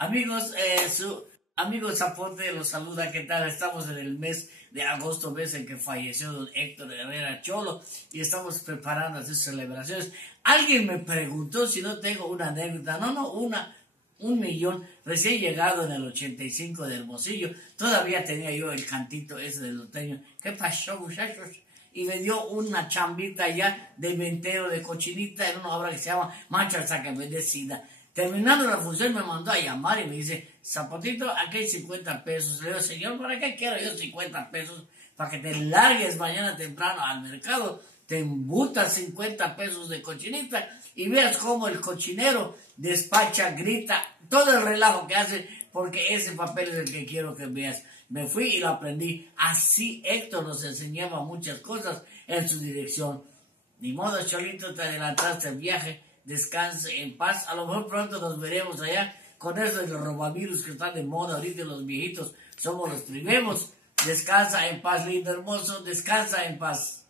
Amigos, su amigo Zapote los saluda, ¿qué tal? Estamos en el mes de agosto, mes en que falleció don Héctor Herrera Cholo y estamos preparando sus celebraciones. Alguien me preguntó si no tengo una anécdota, un millón, recién llegado en el 85 de Hermosillo, todavía tenía yo el cantito ese del norteño. ¿Qué pasó, muchachos? Y me dio una chambita ya de ventero de cochinita en una obra que se llama Mancha hasta que me decida. Terminando la función me mandó a llamar y me dice, Zapotito, aquí hay 50 pesos. Le digo, señor, ¿para qué quiero yo 50 pesos? Para que te largues mañana temprano al mercado, te embutas 50 pesos de cochinita y veas cómo el cochinero despacha, grita, todo el relajo que hace, porque ese papel es el que quiero que veas. Me fui y lo aprendí. Así Héctor nos enseñaba muchas cosas en su dirección. Ni modo, Cholito, te adelantaste el viaje. Descanse en paz. A lo mejor pronto nos veremos allá con eso de los robavirus que están de moda ahorita. Los viejitos somos los primeros. Descansa en paz, lindo hermoso. Descansa en paz.